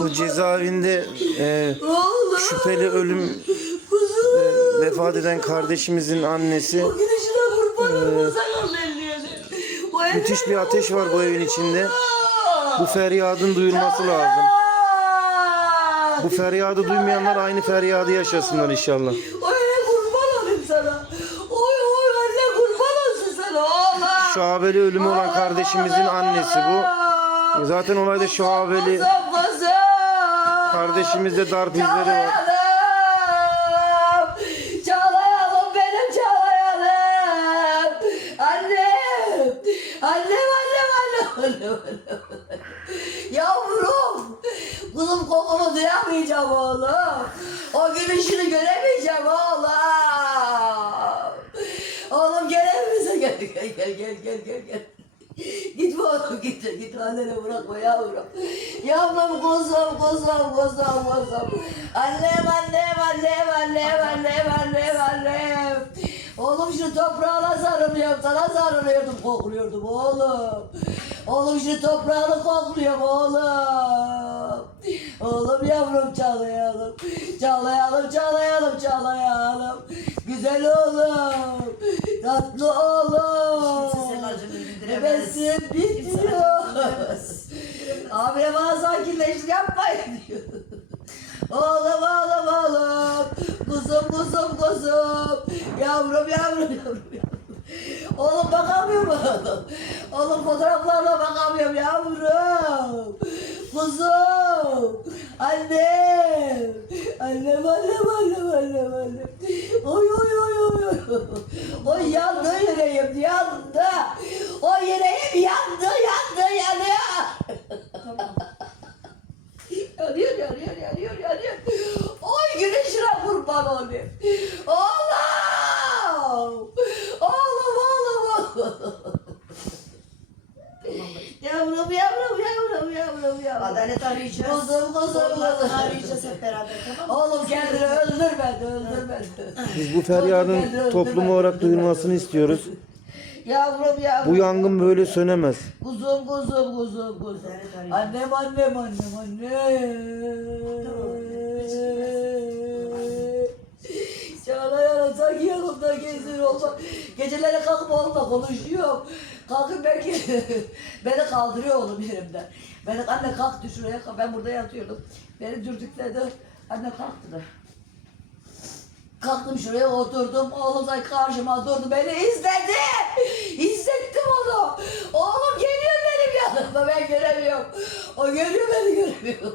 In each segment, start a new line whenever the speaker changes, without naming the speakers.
Bu cezaevinde e, şüpheli ölüm e, vefat eden kardeşimizin annesi.
Evde
Müthiş bir ateş var bu evin içinde. Bu feryadın duyulması lazım. Bu feryadı duymayanlar aynı feryadı yaşasınlar inşallah. Şuhabeli ölümü olan kardeşimizin annesi bu. Zaten olayda
kızım.
Kardeşimizde darp izleri var.
Çağlayalım. Çağlayalım benim çağlayalım. Annem. Annem annem annem annem annem. Yavrum. Kızım kokunu duyamayacağım oğlum. O gülüşünü göremeyeceğim oğlum. Oğlum gelir misin? Gel gel gel gel gel gel gel. Gitme oğlum gitme git annene bırakma yavrum. Yavrum kuzum kuzum kuzum kuzum. Annem annem annem annem annem annem annem. Oğlum şu toprağına sarılıyorum sana sarılıyordum kokluyordum oğlum. Oğlum şu toprağını kokluyorum oğlum. Oğlum yavrum çalayalım. Çalayalım çalayalım çalayalım. Güzel oğlum. Tatlı oğlum. Hevesim bitiyor. Abi bana sakinleştir yapmayın diyor. Oğlum oğlum oğlum. Kuzum kuzum kuzum. Yavrum yavrum yavrum. Oğlum bakamıyor mu? Oğlum fotoğraflarına bakamıyorum yavrum. Kuzum. Annem. Annem annem annem annem annem. Oy oy oy oy oy. Oy yandı yüreğim yandı. O yüreğim yandı yandı yanıyor. yanıyor yanıyor yanıyor yanıyor. Oy güneşine kurban olayım. Oğlum. Oğlum oğlum oğlum. Yavrum yavrum yavrum yavrum yavrum.
Adalet arayacağız.
Kuzum kuzum kuzum.
arayacağız hep beraber tamam mı?
Oğlum kendini öldürme öldürme.
Biz bu feryadın toplum olarak duyulmasını istiyoruz.
Yavrum yavrum.
Bu yangın böyle sönemez.
Kuzum kuzum kuzum kuzum. Annem annem annem annem. Çağlayan sanki yanımda geziyor olma. Geceleri kalkıp oğlumla konuşuyor. Kalkıp belki beni kaldırıyor oğlum yerimden. Beni anne kalk düş şuraya kalk. Ben burada yatıyordum. Beni dürtükledi. Anne kalk dedi. Kalktım şuraya oturdum. Oğlum da karşıma durdu. Beni izledi. Hissettim onu. Oğlum geliyor benim yanımda. Ben göremiyorum. O görüyor beni göremiyor.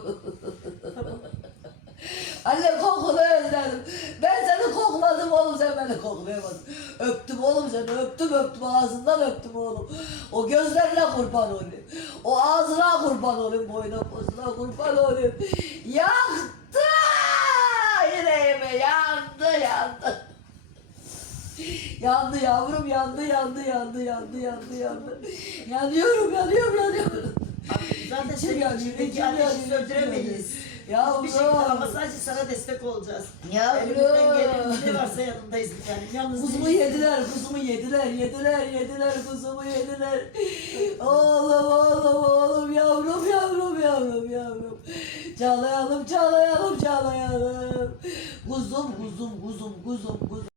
Anne kokunu özledim. Ben seni kokladım oğlum sen beni koklayamadın. Öptüm oğlum seni öptüm öptüm ağzından öptüm oğlum. O gözlerine kurban olayım. O ağzına kurban olayım. Boyuna posuna kurban olayım. Yaktı yüreğimi yandı yandı. Yandı yavrum yandı yandı yandı yandı yandı yandı. Yanıyorum yanıyorum yanıyorum.
Zaten senin
yanıyor,
içindeki
içim
ateşi
yanıyor,
söndüremeyiz.
Yavrum.
Bir şekilde ama sadece sana destek olacağız.
Yavrum.
Elimizden gelen ne varsa yanındayız yani. Yalnız
Kuzumu
değiliz.
yediler, kuzumu yediler, yediler, yediler, kuzumu yediler. Oğlum, oğlum, oğlum, yavrum, yavrum, yavrum, yavrum. Çalayalım, çalayalım, çalayalım. Kuzum, kuzum, kuzum, kuzum, kuzum.